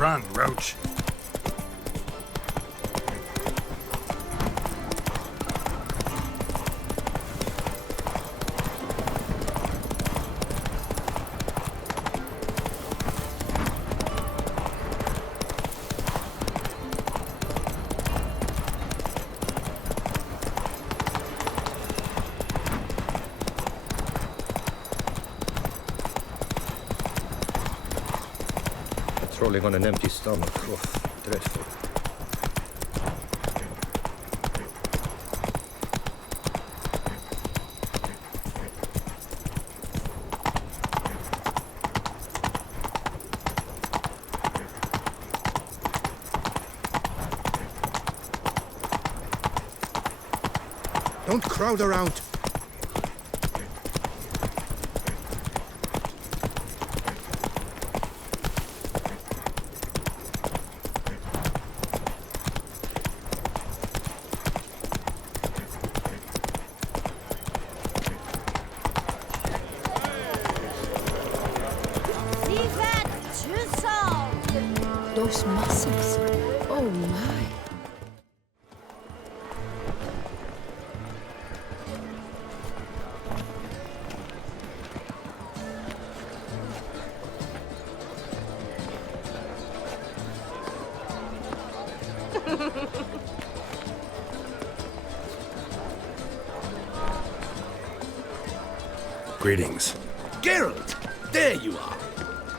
Run, Roach. Trolling on an empty stomach. Oh, dreadful. Don't crowd around. Those muscles. Oh my. Greetings. Geralt, there you are.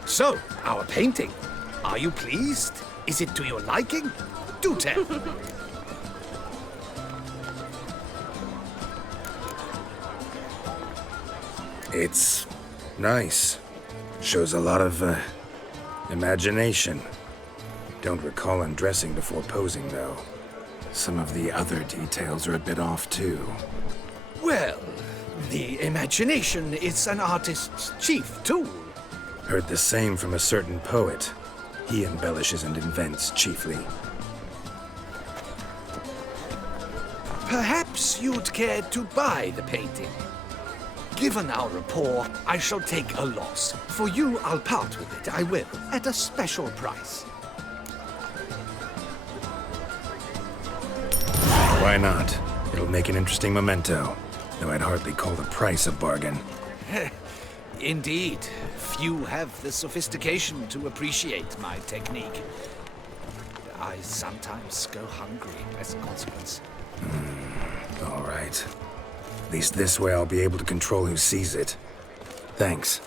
So, our painting. Are you pleased? Is it to your liking? Do tell. It's nice. Shows a lot of, imagination. Don't recall undressing before posing, though. Some of the other details are a bit off, too. Well, the imagination is an artist's chief tool. Heard the same from a certain poet. He embellishes and invents chiefly. Perhaps you'd care to buy the painting. Given our rapport, I shall take a loss. For you, I'll part with it. I will, at a special price. Why not? It'll make an interesting memento, though I'd hardly call the price a bargain. Indeed. Few have the sophistication to appreciate my technique. I sometimes go hungry as a consequence. All right. At least this way I'll be able to control who sees it. Thanks.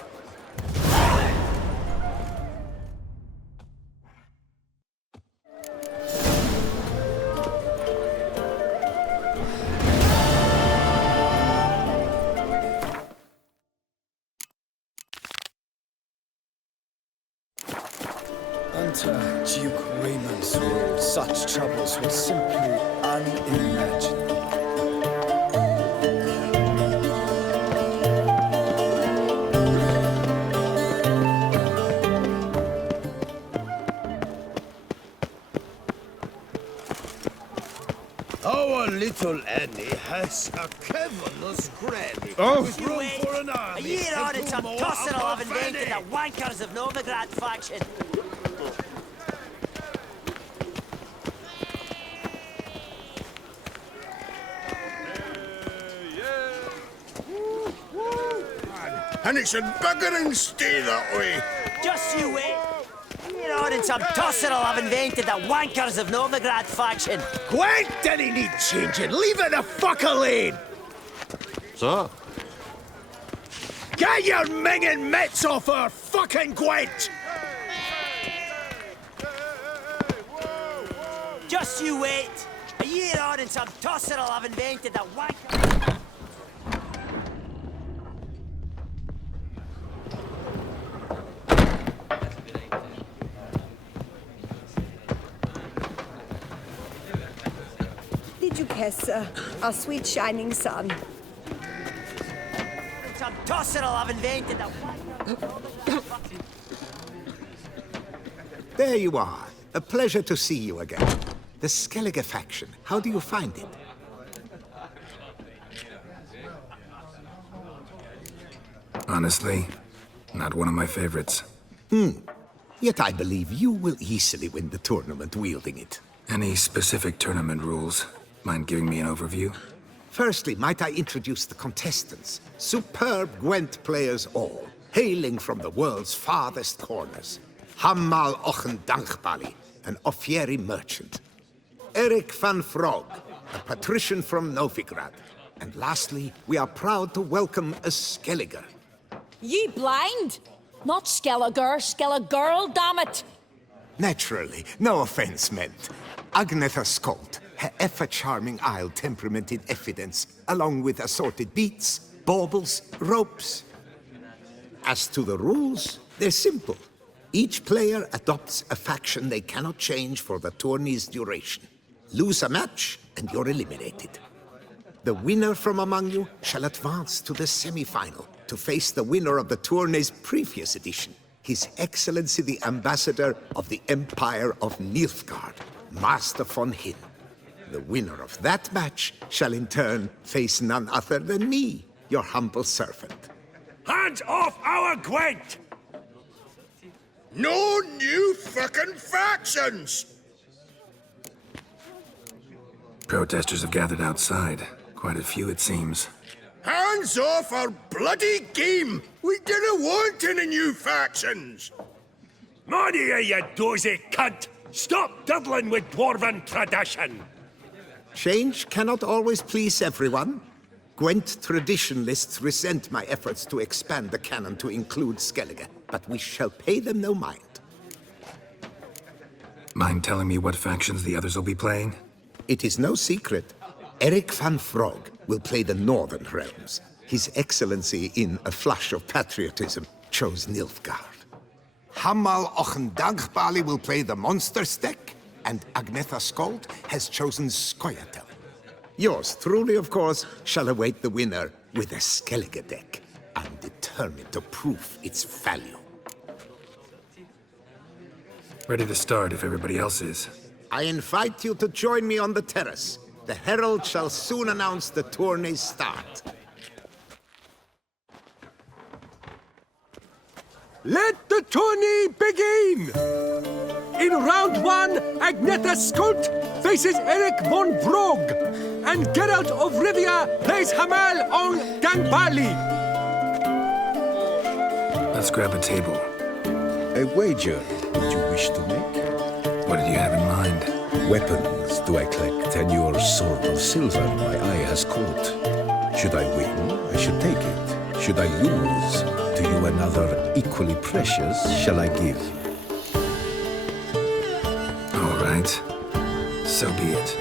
Under Duke Raymond's rule, such troubles were simply unimaginable. Our little Annie has a cavernous granny with room for an army. A year on, and it's a more toss and I'll of have a invented fanny. the wankers of Novigrad faction. And it should bugger and stay that way. Just you wait. A year on, it's a toss and I'll have invented the wankers of Novigrad faction. Gwent didn't need changing. Leave it the fuck alone. So? Get your minging mitts off our fucking Gwent. Just you wait. A year on, and some toss and I'll have invented the wankers. Did you kiss our sweet shining sun? Some toss and I'll have invented the wankers. There you are. A pleasure to see you again. The Skellige faction. How do you find it? Honestly, not one of my favorites. Yet I believe you will easily win the tournament wielding it. Any specific tournament rules? Mind giving me an overview? Firstly, might I introduce the contestants? Superb Gwent players all, hailing from the world's farthest corners. Hammal Ochen Dankbali, an Offieri merchant. Eric van Frog, a patrician from Novigrad. And lastly, we are proud to welcome a Skelliger. Ye blind? Not Skelliger, damn it! Naturally, no offense meant. Agnetha Skolt, her ever-charming Isle temperamented evidence, along with assorted beats, baubles, ropes. As to the rules, they're simple. Each player adopts a faction they cannot change for the tourney's duration. Lose a match, and you're eliminated. The winner from among you shall advance to the semi-final to face the winner of the tourney's previous edition, His Excellency the Ambassador of the Empire of Nilfgaard, Master von Hin. The winner of that match shall in turn face none other than me, your humble servant. Hands off our Gwent! No new fucking factions! Protesters have gathered outside. Quite a few, it seems. Hands off our bloody game! We didn't want any new factions! Monia, you dozy cunt! Stop diddling with dwarven tradition! Change cannot always please everyone. Gwent traditionalists resent my efforts to expand the canon to include Skellige, but we shall pay them no mind. Mind telling me what factions the others will be playing? It is no secret. Eric van Frog will play the Northern Realms. His Excellency, in a flush of patriotism, chose Nilfgaard. Hammal Ochen Dankbali will play the Monster Deck, and Agnetha Skolt has chosen Skoyatel. Yours truly, of course, shall await the winner with a Skellige deck. I'm determined to prove its value. Ready to start if everybody else is. I invite you to join me on the terrace. The herald shall soon announce the tourney's start. Let the tourney begin! In round one, Agnetha Skolt faces Eric von Brog, and Geralt of Rivia plays Hamal on Danbali. Let's grab a table. A wager would you wish to make? What did you have in mind? Weapons do I collect, and your sword of silver my eye has caught. Should I win, I should take it. Should I lose, to you another equally precious shall I give. All right. So be it.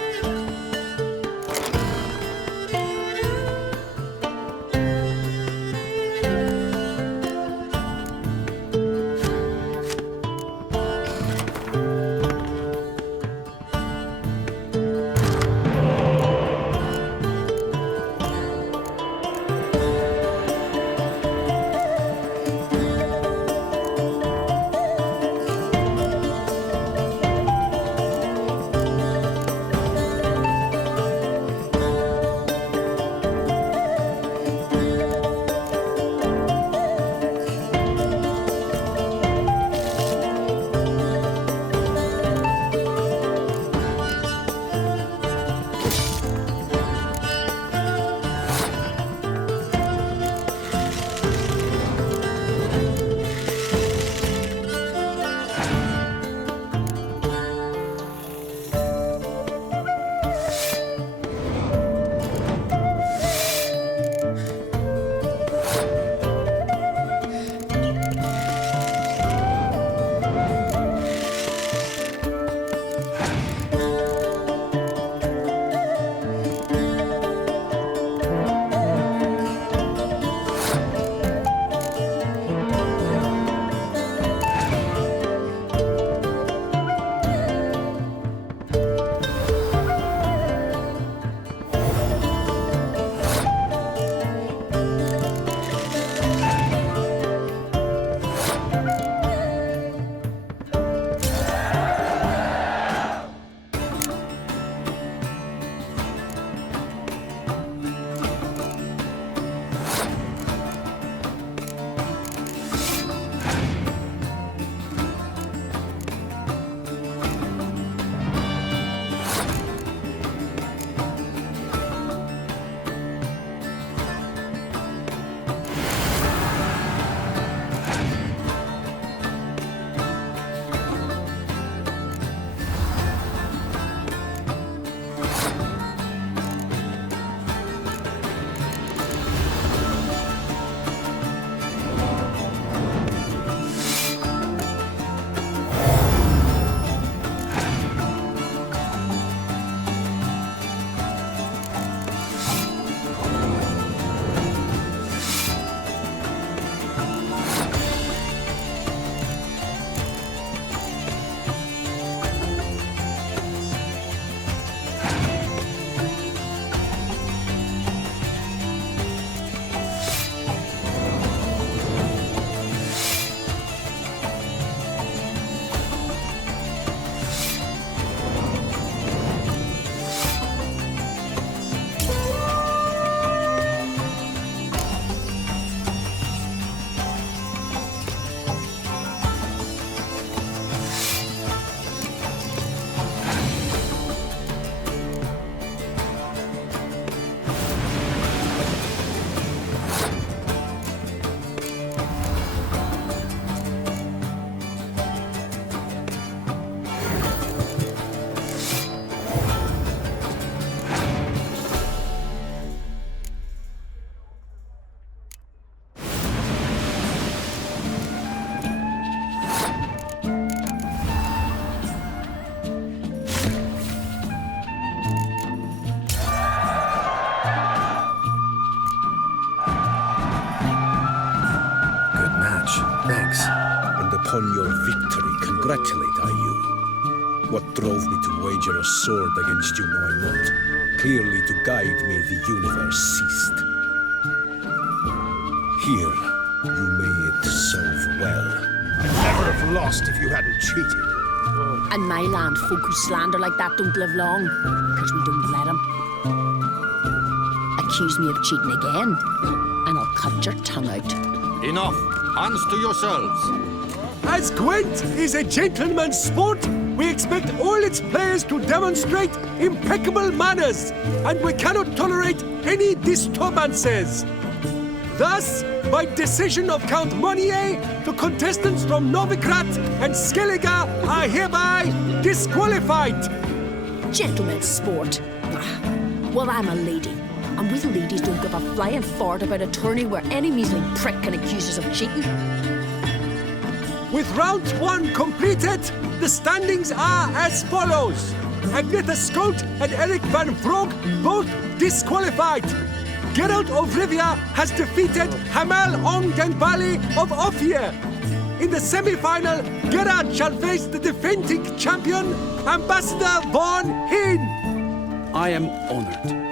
Upon your victory, congratulate I you. What drove me to wager a sword against you know I not. Clearly to guide me the universe ceased. Here, you may it serve well. I'd never have lost if you hadn't cheated. And my land, folk who slander like that don't live long, because we don't let them. Accuse me of cheating again, and I'll cut your tongue out. Enough. Hands to yourselves. As Gwent is a gentleman's sport, we expect all its players to demonstrate impeccable manners, and we cannot tolerate any disturbances. Thus, by decision of Count Monnier, the contestants from Novigrad and Skellige are hereby disqualified. Gentlemen's sport. Well, I'm a lady, and we ladies don't give a flying fart about a tourney where any measly prick can accuse us of cheating. With round 1 completed, the standings are as follows. Agneta Skolt and Eric van Vrog both disqualified. Geralt of Rivia has defeated Hamel Ongenbali of Ophir. In the semi-final, Geralt shall face the defending champion, Ambassador Von Hinn. I am honored.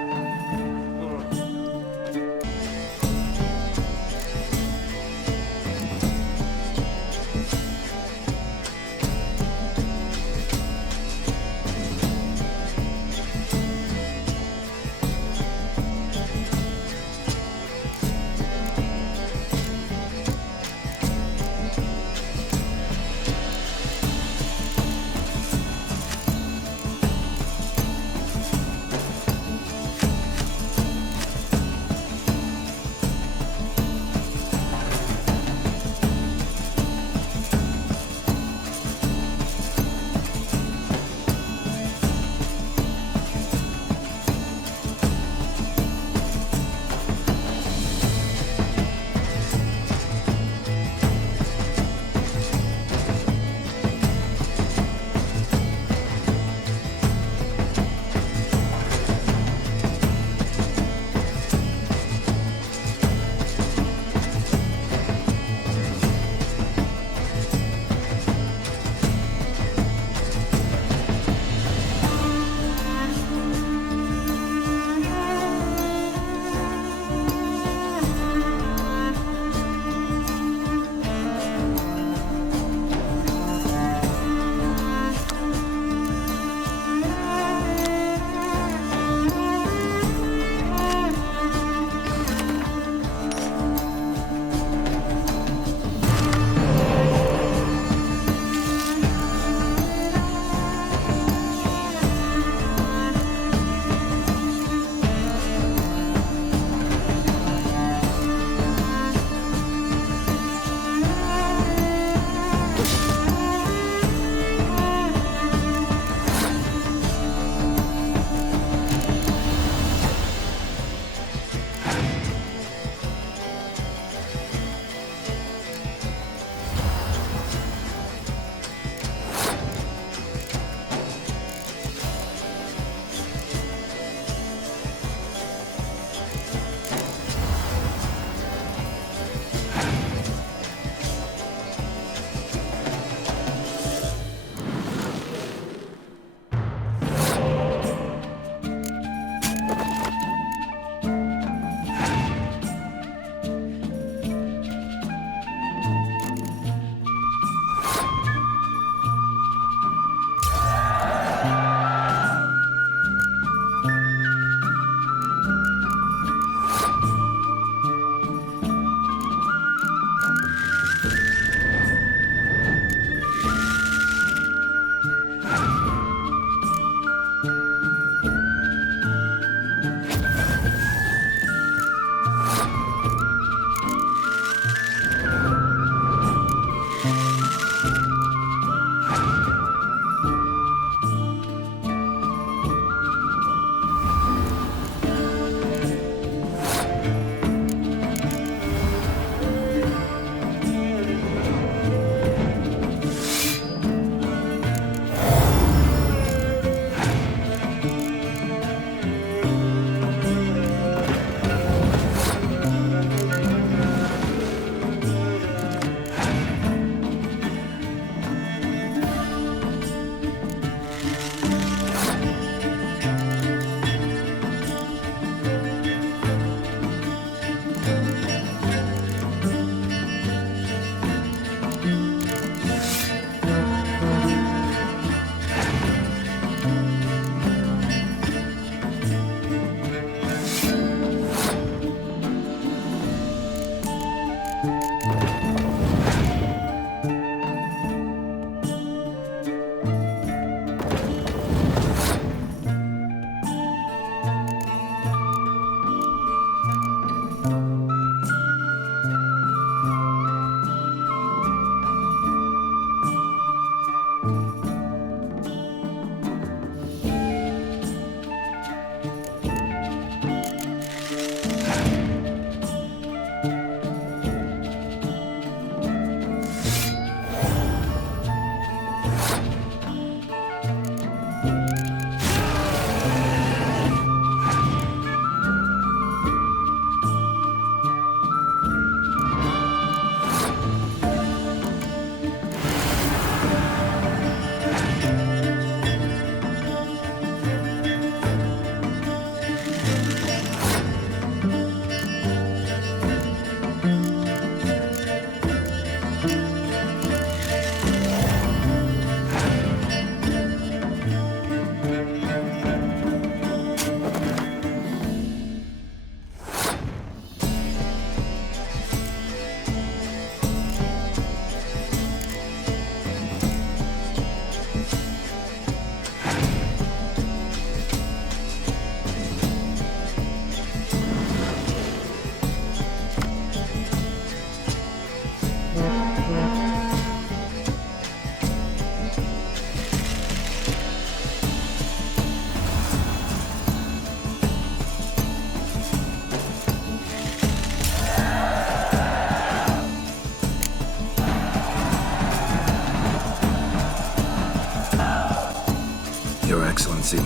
Your Excellency,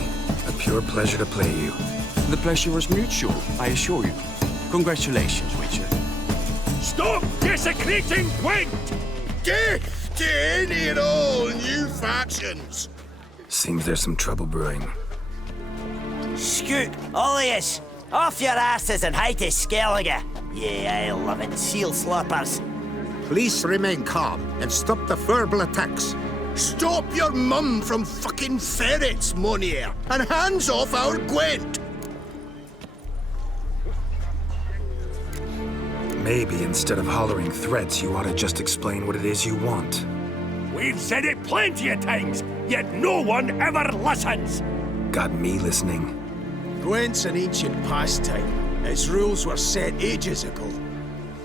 a pure pleasure to play you. The pleasure was mutual, I assure you. Congratulations, Witcher. Stop desecrating Gwent! Death to any and all new factions! Seems there's some trouble brewing. Scoot, all of yous! Off your asses and hide to Skellige, ye I-loving seal slurpers. Please remain calm and stop the verbal attacks. Stop your mum from fucking ferrets, Monier, and hands off our Gwent! Maybe instead of hollering threats, you ought to just explain what it is you want. We've said it plenty of times, yet no one ever listens! Got me listening. Gwent's an ancient pastime. Its rules were set ages ago.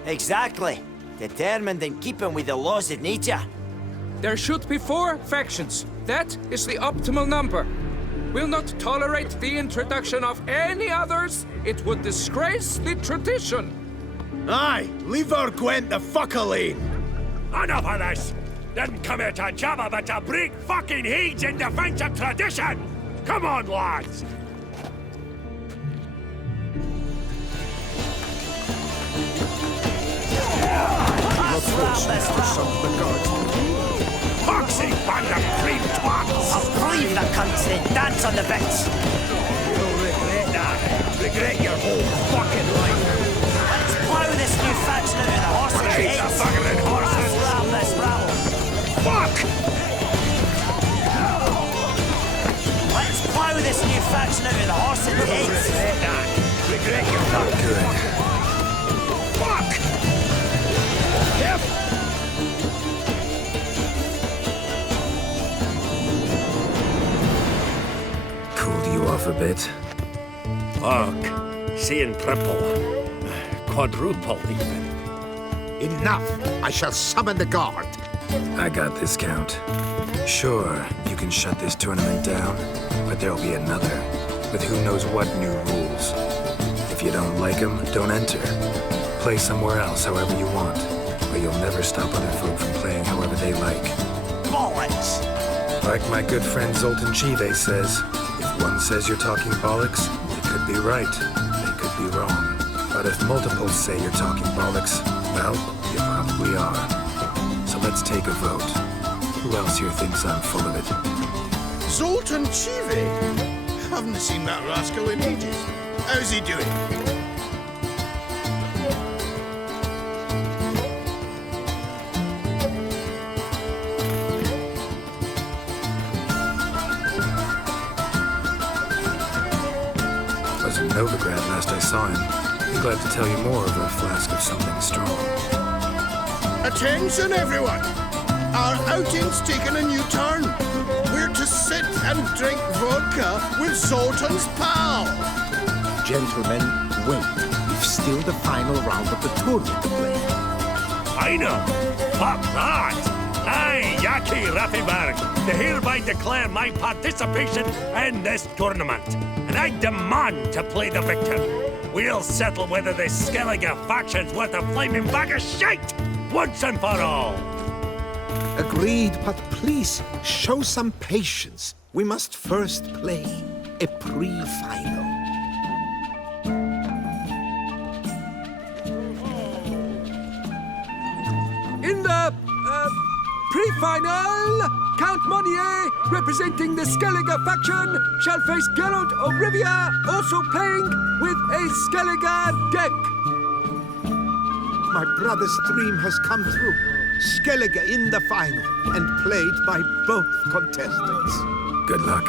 Exactly. Determined in keeping with the laws of nature. There should be 4 factions. That is the optimal number. We'll not tolerate the introduction of any others. It would disgrace the tradition. Aye, leave our Gwent the fuck alone. Enough of this! Didn't come here to jabber, but to break fucking heads in defense of tradition! Come on, lads! Foxy band of cream twats! I'll cleave the cunts then dance on the bits. You'll regret that. Regret your whole fucking life. Let's plough this new faction out of the horses' Raise heads. the buggering horses! Rattle this rabble. Fuck! Let's plough this new faction out of the horses' heads. Regret that. Regret your Not good. fuck! Yep. Cooled you off a bit? Fuck. Seeing triple. Quadruple even. Enough! I shall summon the guard. I got this, Count. Sure, you can shut this tournament down, but there'll be another, with who knows what new rules. If you don't like them, don't enter. Play somewhere else however you want, but you'll never stop other folk from playing however they like. Bollocks! Like my good friend Zoltan Chive says, if one says you're talking bollocks, they could be right, they could be wrong. But if multiples say you're talking bollocks, well, you probably are. So let's take a vote. Who else here thinks I'm full of it? Zoltan Chive? Haven't seen that rascal in ages. How's he doing? Was in Novigrad last I saw him. Be glad to tell you more over a flask of something strong. Attention, everyone! Our outing's taken a new turn. We're to sit and drink vodka with Zoltan's pal. Gentlemen, wait. We've still the final round of the tournament to play. Final? Fuck that! I, Yaki Raffiberg, to hereby declare my participation in this tournament. And I demand to play the victor. We'll settle whether this Skellige faction's worth a flaming bag of shite! Once and for all! Agreed, but please, show some patience. We must first play a pre-final. In the pre-final, Count Monnier, representing the Skellige faction, shall face Geralt of Rivia, also playing with a Skellige deck. My brother's dream has come true. Skellige in the final, and played by both contestants. Good luck.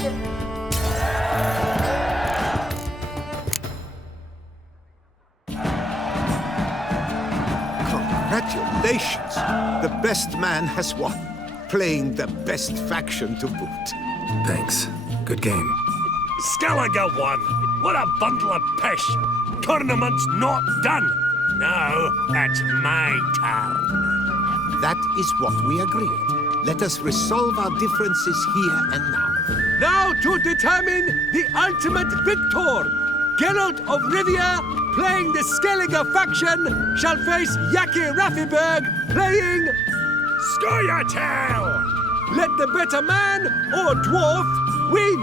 Congratulations! The best man has won, playing the best faction to boot. Thanks. Good game. Skellige won. What a bundle of pish. Tournament's not done. Now it's my turn. That is what we agreed. Let us resolve our differences here and now. Now to determine the ultimate victor. Geralt of Rivia, playing the Skellige faction, shall face Yaki Raffiberg, playing Scoia'tael! Let the better man or dwarf win.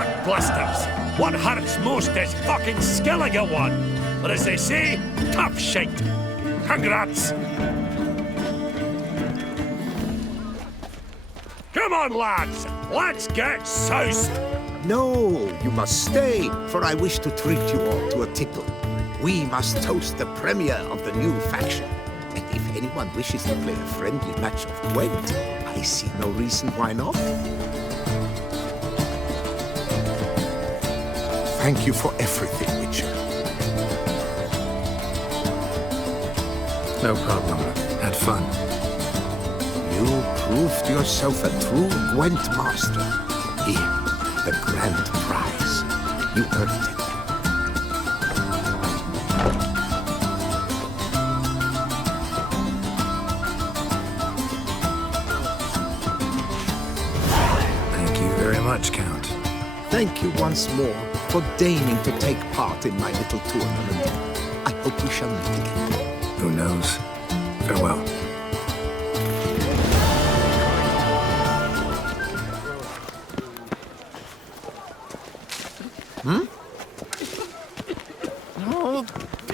bollock blasters! What hurts most is fucking Skilliga one! Or as they say, tough shite! Congrats! Come on, lads! Let's get soused! No, you must stay, for I wish to treat you all to a tipple. We must toast the premier of the new faction. And if anyone wishes to play a friendly match of Gwent, I see no reason why not. Thank you for everything, Witcher. No problem. Had fun. You proved yourself a true Gwent master. Here, the grand prize. You earned it. Thank you very much, Count. Thank you once more for deigning to take part in my little tournament. I hope we shall meet again. Who knows? Farewell. No,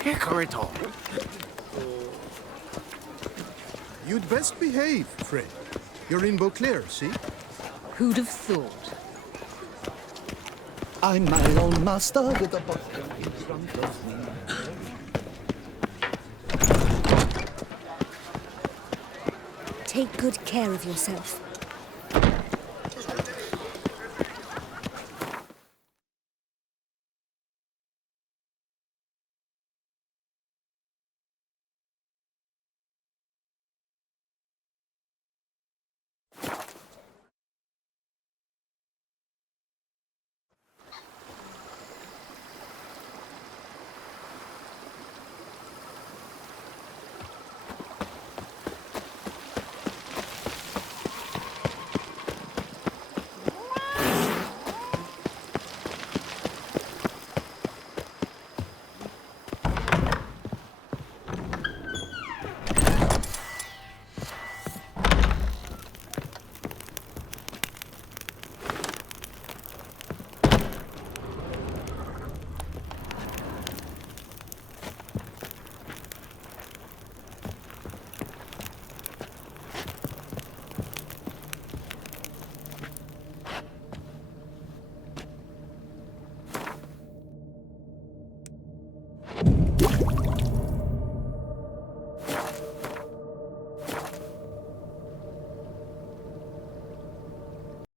decorator. You'd best behave, Fred. You're in Beauclair, see? Who'd have thought? I'm my own master with a book in front of me. Take good care of yourself.